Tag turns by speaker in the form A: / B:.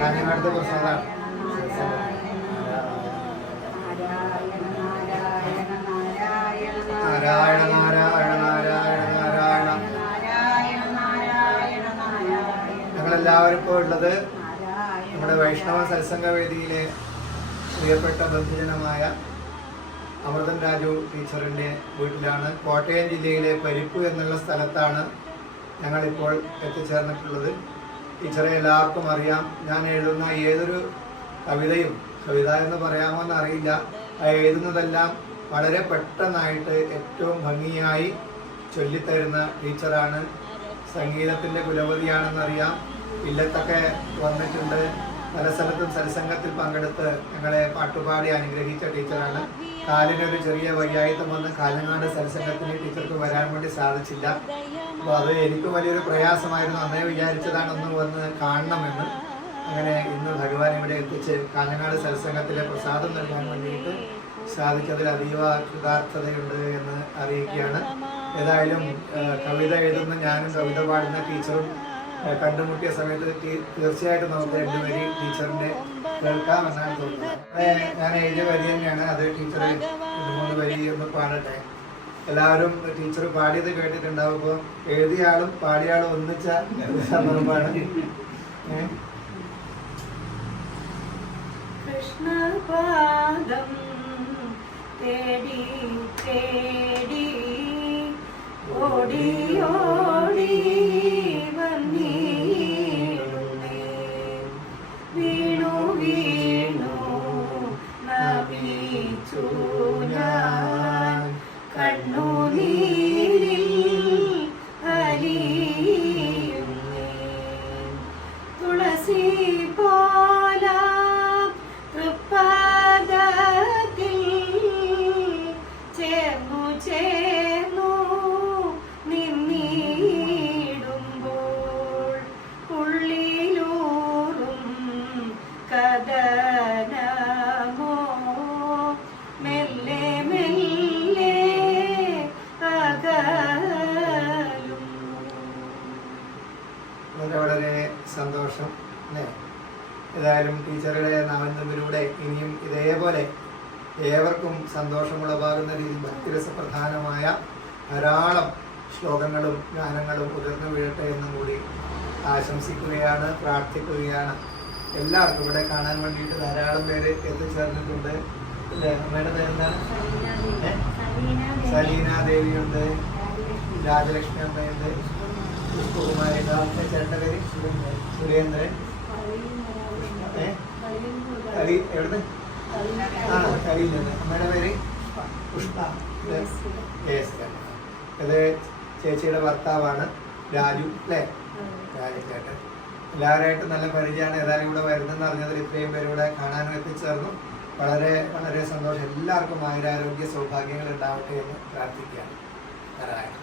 A: കാഞ്ഞങ്ങാടത്തെ ഉള്ളത് നമ്മുടെ വൈഷ്ണവ സത്സംഗ വേദിയിലെ പ്രിയപ്പെട്ട ബന്ധുജനമായ അമൃതൻ രാജു ടീച്ചറിന്റെ വീട്ടിലാണ്. കോട്ടയം ജില്ലയിലെ പരിപ്പ് എന്നുള്ള സ്ഥലത്താണ് ഞങ്ങളിപ്പോൾ എത്തിച്ചേർന്നിട്ടുള്ളത്. ടീച്ചറെ എല്ലാവർക്കും അറിയാം. ഞാൻ എഴുതുന്ന ഏതൊരു കവിതയും കവിത എന്ന് പറയാമോ എന്നറിയില്ല. എഴുതുന്നതെല്ലാം വളരെ പെട്ടെന്നായിട്ട് ഏറ്റവും ഭംഗിയായി ചൊല്ലിത്തരുന്ന ടീച്ചറാണ്. സംഗീതത്തിന്റെ കുലപതിയാണെന്നറിയാം. ഇല്ലത്തൊക്കെ വന്നിട്ടുണ്ട്. പല സ്ഥലത്തും സത്സംഗത്തിൽ പങ്കെടുത്ത് ഞങ്ങളെ പാട്ടുപാടി അനുഗ്രഹിച്ച ടീച്ചറാണ്. കാലിനൊരു ചെറിയ വയ്യായിത്തം വന്ന് കാലങ്ങാട് സത്സംഗത്തിന് ടീച്ചർക്ക് വരാൻ വേണ്ടി സാധിച്ചില്ല. അപ്പോൾ അത് എനിക്ക് വലിയൊരു പ്രയാസമായിരുന്നു. അന്നേ വിചാരിച്ചതാണ് ഒന്ന് വന്ന് കാണണമെന്ന്. അങ്ങനെ ഇന്ന് ഭഗവാൻ ഇവിടെ എത്തിച്ച് കാഞ്ഞങ്ങാട് സത്സംഗത്തിലെ പ്രസാദം നൽകാൻ വേണ്ടിയിട്ട് സാധിച്ചതിൽ അതീവ കൃതാർത്ഥതയുണ്ട് എന്ന് അറിയിക്കുകയാണ്. ഏതായാലും കവിത എഴുതുന്ന ഞാനും കവിത പാടുന്ന ടീച്ചറും കണ്ടുമുട്ടിയ സമയത്ത് തീർച്ചയായിട്ടും നമുക്ക് രണ്ടുപേരെയും ടീച്ചറിന്റെ കേൾക്കാം എന്നാണ് തോന്നുന്നത് ഞാൻ എഴുതിയ വരി തന്നെയാണ് അത് ടീച്ചറെ മൂന്ന് വരി ഒന്ന് പാടട്ടെ എല്ലാവരും ടീച്ചർ പാടിയത് കേട്ടിട്ടുണ്ടാവും അപ്പോൾ എഴുതിയ ആളും പാടിയ ആളും ഒന്നിച്ച സന്ദർഭമാണ്?
B: കൃഷ്ണപാദം തേടി തേടി ഓടി കഥനമോ? മെല്ലെ മെല്ലെ അകലും
A: വളരെ വളരെ സന്തോഷം അല്ലേ? ഏതായാലും ടീച്ചറുടെ നാമന്തമ്പിലൂടെ ഇനിയും ഇതേപോലെ ഏവർക്കും സന്തോഷമുളവാകുന്ന രീതിയിൽ ഭക്തിരസപ്രധാനമായ ധാരാളം ശ്ലോകങ്ങളും ഗാനങ്ങളും ഉയർന്നു വീഴട്ടെ എന്നും കൂടി ആശംസിക്കുകയാണ് പ്രാർത്ഥിക്കുകയാണ്. എല്ലാവർക്കും ഇവിടെ കാണാൻ വേണ്ടിയിട്ട് ധാരാളം പേര് എത്തിച്ചേർന്നിട്ടുണ്ട്. അല്ലേ? അമ്മയുടെ പേരെന്താണ്? സലീന ദേവിയുണ്ട്. രാജലക്ഷ്മി അമ്മയുണ്ട്. പുഷ്പകുമാരി ചേട്ടന്റെ പേര് സുരേന്ദ്രൻ. കവി എവിടെ എവിടുന്ന്? ആ നിന്ന് അമ്മയുടെ പേര് പുഷ്പ. ഇത് ചേച്ചിയുടെ ഭർത്താവാണ് രാജു. അല്ലേ? രാജു ചേട്ടൻ. എല്ലാവരുമായിട്ടും നല്ല പരിചയമാണ്. ഏതായാലും ഇവിടെ വരുന്നെന്ന് അറിഞ്ഞതിൽ ഇത്രയും പേര് ഇവിടെ കാണാനും എത്തിച്ചേർന്നു. വളരെ വളരെ സന്തോഷം. എല്ലാവർക്കും ആയുരാരോഗ്യ സൗഭാഗ്യങ്ങൾ ഉണ്ടാവട്ടെ എന്ന് പ്രാർത്ഥിക്കുകയാണ്. നാരായണ